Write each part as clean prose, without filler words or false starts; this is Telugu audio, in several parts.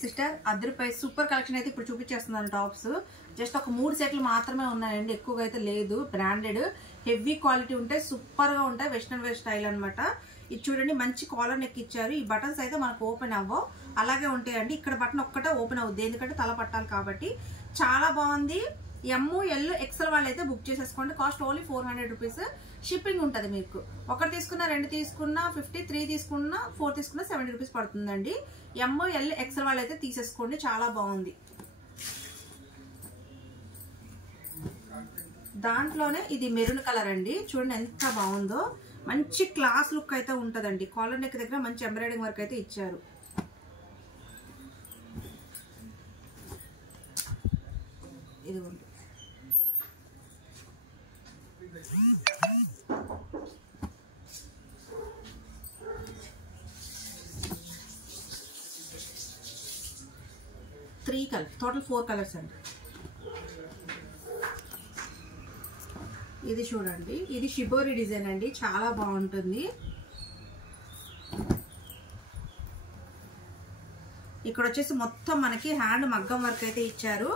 సిస్టర్ అద్దరిపై సూపర్ కలెక్షన్ అయితే ఇప్పుడు చూపించేస్తున్నాను. టాప్స్ జస్ట్ ఒక 3 సెట్లు మాత్రమే ఉన్నాయండి, ఎక్కువగా అయితే లేదు. బ్రాండెడ్ హెవీ క్వాలిటీ ఉంటాయి, సూపర్ గా ఉంటాయి. వెస్టర్న్ వేర్ స్టైల్ అనమాట. ఇది చూడండి, మంచి కాలర్ నెక్ ఇచ్చారు. ఈ బటన్స్ అయితే మనకు ఓపెన్ అవ్వవు, అలాగే ఉంటాయండి. ఇక్కడ బటన్ ఒక్కటే ఓపెన్ అవుద్ది, ఎందుకంటే తల పట్టాలి కాబట్టి. చాలా బాగుంది. ML XL వాళ్ళు అయితే బుక్ చేసేసుకోండి. Cost only 400 rupees. షిప్పింగ్ ఉంటుంది మీకు. ఒకటి తీసుకున్నా, 2 తీసుకున్నా 50, 3 తీసుకున్నా 4 తీసుకున్నా 70 రూపీస్ పడుతుందండి. ML XL వాళ్ళు అయితే తీసేసుకోండి, చాలా బాగుంది. దాంట్లోనే ఇది మెరూన్ కలర్ అండి, చూడండి ఎంత బాగుందో. మంచి క్లాస్ లుక్ అయితే ఉంటదండి. కాలర్ నెక్ దగ్గర మంచి ఎంబ్రాయిడింగ్ వర్క్ అయితే ఇచ్చారు. ఇది 3 కలర్స్, టోటల్ 4 కలర్స్ అండి. ఇది చూడండి, ఇది షిబోరి డిజైన్ అండి, చాలా బాగుంటుంది. ఇక్కడ వచ్చేసి మొత్తం మనకి హ్యాండ్ మగ్గం వర్క్ అయితే ఇచ్చారు.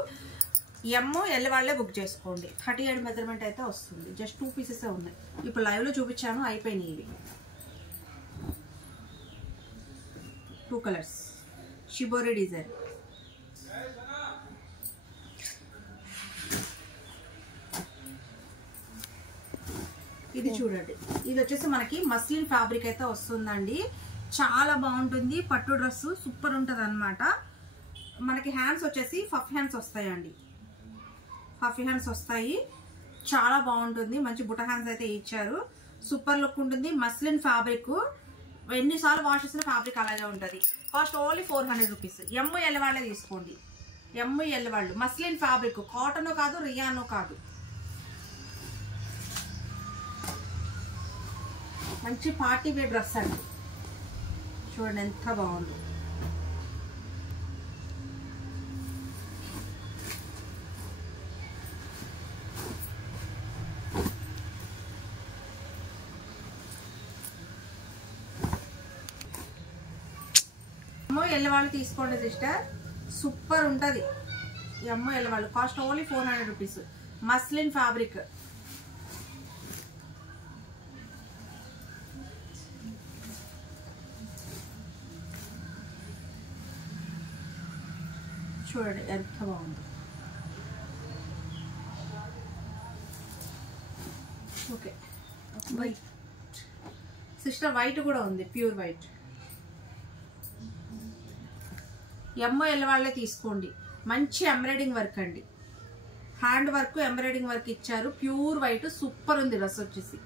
ML వాళ్ళే బుక్ చేసుకోండి. 38 మెజర్మెంట్ అయితే వస్తుంది. జస్ట్ 2 పీసెస్ ఉన్నాయి. ఇప్పుడు లైవ్ లో చూపించాను, అయిపోయినాయి ఇవి. 2 కలర్స్ షిబోరి డిజైన్. ఇది చూడండి, ఇది వచ్చేసి మనకి మస్లిన్ ఫ్యాబ్రిక్ అయితే వస్తుందండి. చాలా బాగుంటుంది. పట్టు డ్రెస్ సూపర్ ఉంటది అనమాట. మనకి హ్యాండ్స్ వచ్చేసి ఫఫ్ హ్యాండ్స్ వస్తాయండి, ఫఫీ హ్యాండ్స్ వస్తాయి. చాలా బాగుంటుంది. మంచి బుట్ట హ్యాండ్స్ అయితే ఇచ్చారు. సూపర్ లుక్ ఉంటుంది. మస్లిన్ ఫ్యాబ్రిక్, ఎన్నిసార్లు వాష్ చేసిన ఫ్యాబ్రిక్ అలాగే ఉంటుంది. Cost only 400 rupees. ML వాళ్ళే తీసుకోండి. ML వాళ్ళు. మస్లిన్ ఫ్యాబ్రిక్, కాటన్ కాదు, రియానో కాదు. మంచి పార్టీ వేర్ డ్రెస్ అండి, చూడండి ఎంత బాగుంది. ML వాళ్ళు తీసుకోండి సిస్టర్, సూపర్ ఉంటుంది. ML వాళ్ళు. Cost only 400 rupees. Muslin fabric. చూడండి ఎంత బాగుంది. ఓకే, వైట్ సిస్టర్, వైట్ కూడా ఉంది, ప్యూర్ వైట్. ML వాళ్ళే తీసుకోండి. మంచి ఎంబ్రాయిడింగ్ వర్క్ అండి, హ్యాండ్ వర్క్ ఎంబ్రాయిడింగ్ వర్క్ ఇచ్చారు. ప్యూర్ వైట్, సూపర్ ఉంది డ్రెస్ వచ్చేసి.